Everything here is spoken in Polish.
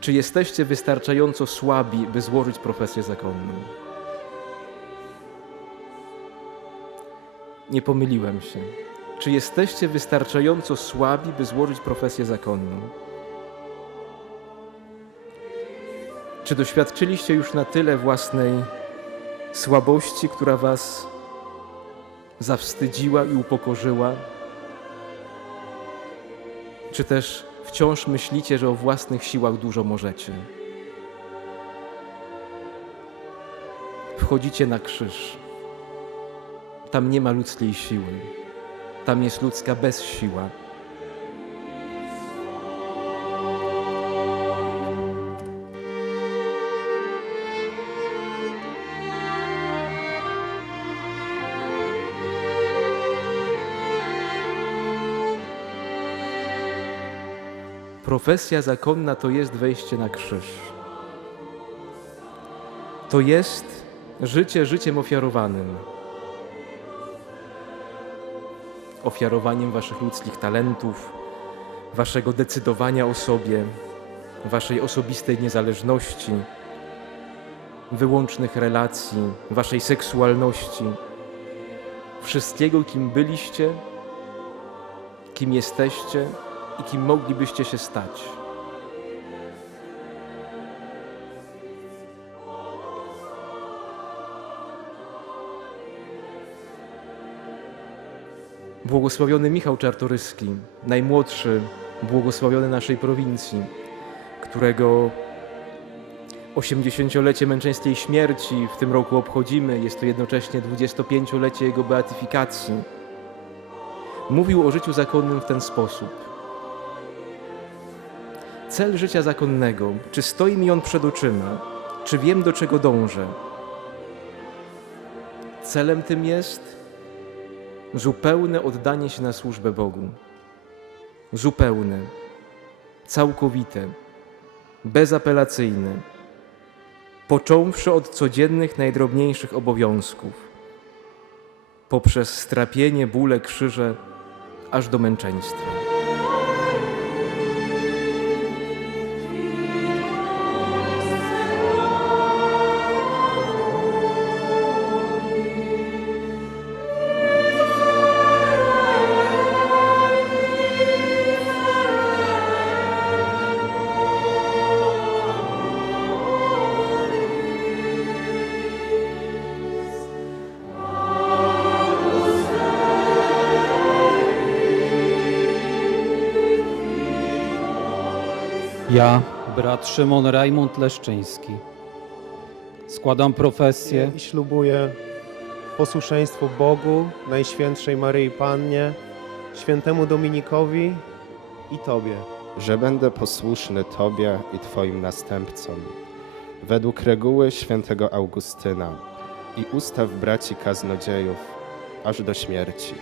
Czy jesteście wystarczająco słabi, by złożyć profesję zakonną? Nie pomyliłem się. Czy jesteście wystarczająco słabi, by złożyć profesję zakonną? Czy doświadczyliście już na tyle własnej słabości, która was zawstydziła i upokorzyła? Czy też wciąż myślicie, że o własnych siłach dużo możecie? Wchodzicie na krzyż. Tam nie ma ludzkiej siły. Tam jest ludzka bezsiła. Profesja zakonna to jest wejście na krzyż. To jest życie życiem ofiarowanym. Ofiarowaniem waszych ludzkich talentów, waszego decydowania o sobie, waszej osobistej niezależności, wyłącznych relacji, waszej seksualności, wszystkiego, kim byliście, kim jesteście i kim moglibyście się stać. Błogosławiony Michał Czartoryski, najmłodszy błogosławiony naszej prowincji, którego 80-lecie męczeńskiej śmierci w tym roku obchodzimy, jest to jednocześnie 25-lecie jego beatyfikacji, mówił o życiu zakonnym w ten sposób. Cel życia zakonnego, czy stoi mi on przed oczyma, czy wiem do czego dążę? Celem tym jest zupełne oddanie się na służbę Bogu. Zupełne, całkowite, bezapelacyjne, począwszy od codziennych, najdrobniejszych obowiązków, poprzez strapienie, bóle, krzyże, aż do męczeństwa. Ja, brat Szymon Rajmund Leszczyński, składam profesję i ślubuję posłuszeństwo Bogu, Najświętszej Maryi Pannie, świętemu Dominikowi i Tobie. że będę posłuszny Tobie i Twoim następcom, według reguły świętego Augustyna i ustaw braci kaznodziejów, aż do śmierci.